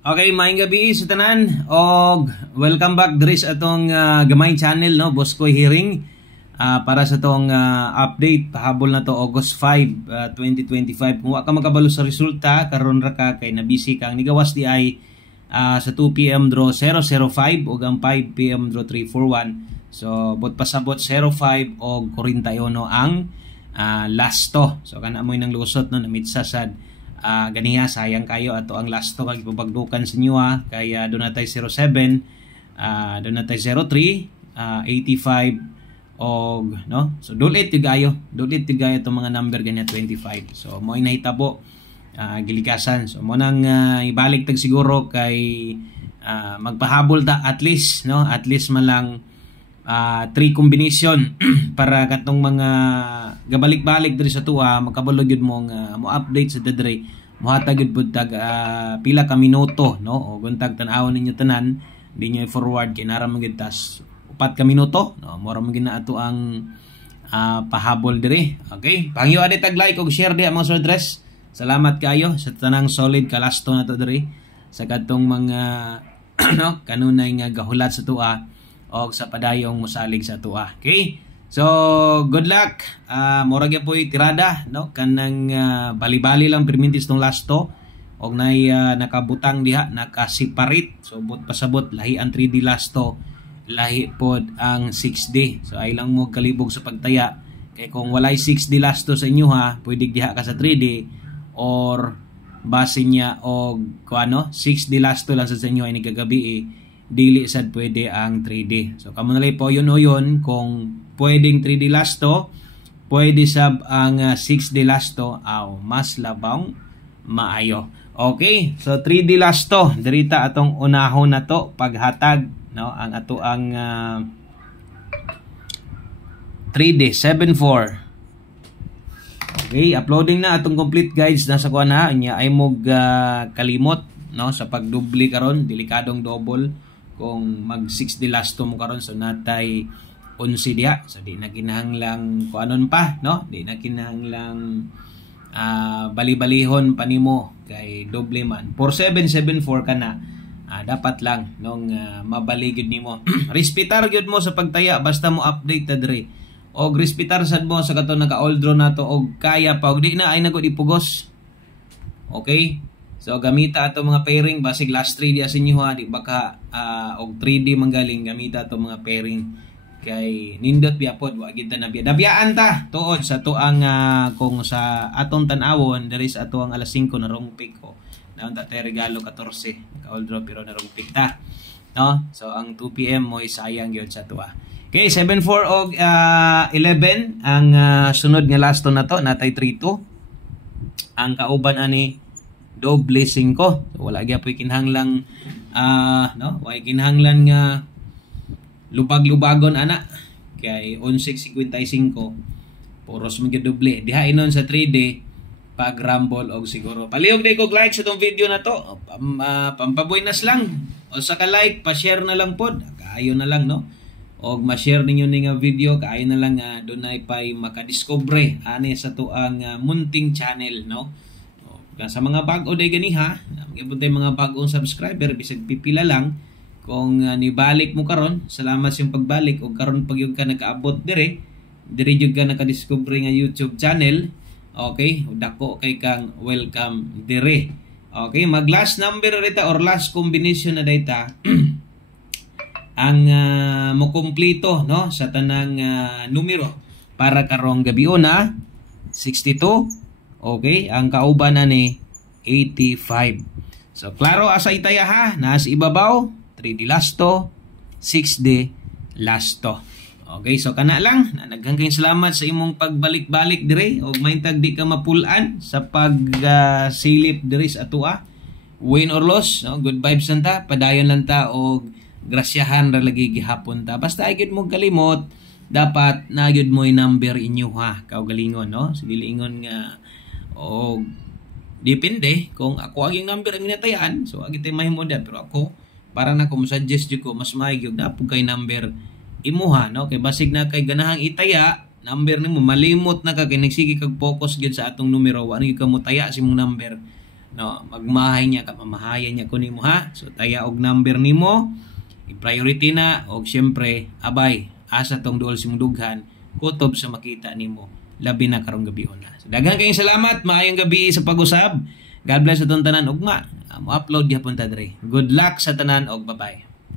Okay, maayong gabi sa tanan og welcome back diri sa atong gamay channel no, Boskoy Hearing para sa atong update pahabol na to August 5, 2025. Kung wa ka makabalo sa resulta karon ra ka kay nabisi kang nigawas di ay sa 2 PM draw 005 ug ang 5 PM draw 341. So bot pasabot 05 og 41 ang last to. So kana mo nang lusot no namitsa sad. Ganiya sayang kayo ato ang last to kag pabagdukan sa inyo kaya doon natay 07 doon natay 03 85 og no, so dulit tigayo itong mga number ganyan 25. So mo nahitabo gilikasan, so mo nang ibalik tag siguro kay magpahabol ta at least no, at least man lang 3 combination para katong mga gabalik-balik diri sa tuwa makabalo gyud mo nga mo update sa dadre mo hatag gyud pud tag pila ka minuto no, o guntag tan-awon ninyo tanan di nyo forward kay nara man gyud tas 4 ka minuto no, mo ra man gyud na ato ang pahabol diri. Okay, pangyo adi tag like ug share di mga sodres. Salamat kayo sa tanang solid kalasto na to diri sa kadtong mga no kanunay nga gahulat sa tuwa o sa padayong musalig sa tuwa. Okay? So, good luck. Mura gyud po'y tirada, no? Kanang bali-bali lang permintis tong last to. Og nay nakabutang diha, nakasiparit. So, but pasabot lahi ang 3D last to. Lahi pod ang 6D. So, ay lang mo kalibog sa pagtaya. Kay kung walay 6D last to sa inyo pwede diha ka sa 3D or base niya og kuano 6D last to lang sa inyo ay nagagabi dili sad pwede ang 3D. So kamo nalay po yun o yun kung pwedeng 3D last to, pwede sab ang 6D last to aw mas labang maayo. Okay, so 3D last to dirita atong unahon na to paghatag no ang ato ang 3D 74. Okay, uploading na atong complete guides nasa kuan nya ay mog kalimot no sa pagdubli karon, delikadong double kung mag 6D last to mo karon, so natay 11 diha, so di na kinahanglang kuanon pa no, di na kinahanglang bali-balihon pa nimo kay doble man 4774 ka na dapat lang nung mabaligid nimo respetar gyud mo sa pagtaya basta mo update ta diri og respetar sad mo sa kato naka-old draw nato og kaya pa og di na ay nagod ipugos. Okay, so gamita ato mga pairing basig last 3 di asin inyo di baka og 3D manggaling gamita ato mga pairing kay nindot biapod wa gid ta nabiyaan ta tuod sa tuang kung sa atong tan-awon diri sa ato ang alas 5 na wrong pick ko naon ta tay regalo 14 ka old draw pero na wrong pick ta no, so ang 2 PM mo sayang gyud sa tuwa. Okay, 74 og 11 ang sunod nga last na to natay 32 ang kauban ani doble 5. So, wala gyapon kinahanglang no, wala kinahanglan nga lubag-lubagon ana kay 11.55 puros man gyud doble diha inon sa 3D pag rumble og siguro palihog day kog like sa tong video na to pampabuenas lang o sa ka like pa-share na lang pod kaayo na lang no, og ma-share ninyo ni nga video kaayo na lang dunay pay makadiscover ani sa tuang munting channel no. Sa mga bago day ganiha, magibot mga bagong subscriber bisag pipila lang kung nibalik mo karon, salamat sa iyong pagbalik og karon pag yung ka nakaabot diri jud ka nakadiscover nga YouTube channel. Okay, dako kay kang welcome diri. Okay, mag last number rita or last combination na data ang mo kompleto no sa tanang numero para karong gabi na 62. Okay, ang kauban na ni 85. So, klaro asa itaya nasa ibabaw, 3D last to, 6D last to. Okay, so kana lang. Naghanggang salamat sa imong pagbalik-balik dire og mahintag di ka mapulan sa pagsilip dire sa atua. Win or loss, no? Good vibes lang ta, padayon lang ta og grasyahan ra lagi gihapon ta. Basta ay gid mo kalimot, dapat na gyud mo number inyo kaugalingon no. So gilingon nga o depende kung ako aging number ang ginatayan so agit mahimo da pero ako para na ko suggest jud ko mas maayog na pug kay number imuha no, kay basig na kay ganahang itaya number nimo malimot na ka kay nagsige kag focus gyud sa atong numero wa gyud ka mo taya sa imong number no, magmahay niya ka, mamahayan niya ko nimo ha. So taya og number nimo, i-priority na, og syempre abay asa tong duol simong dughan kutob sa makita nimo labi na karong gabi na. So, daghang kayong salamat, maayong gabi sa pag-usab. God bless sa atong tanan ugma. Mo-upload gyapon ta dre. Good luck sa tanan og bye-bye.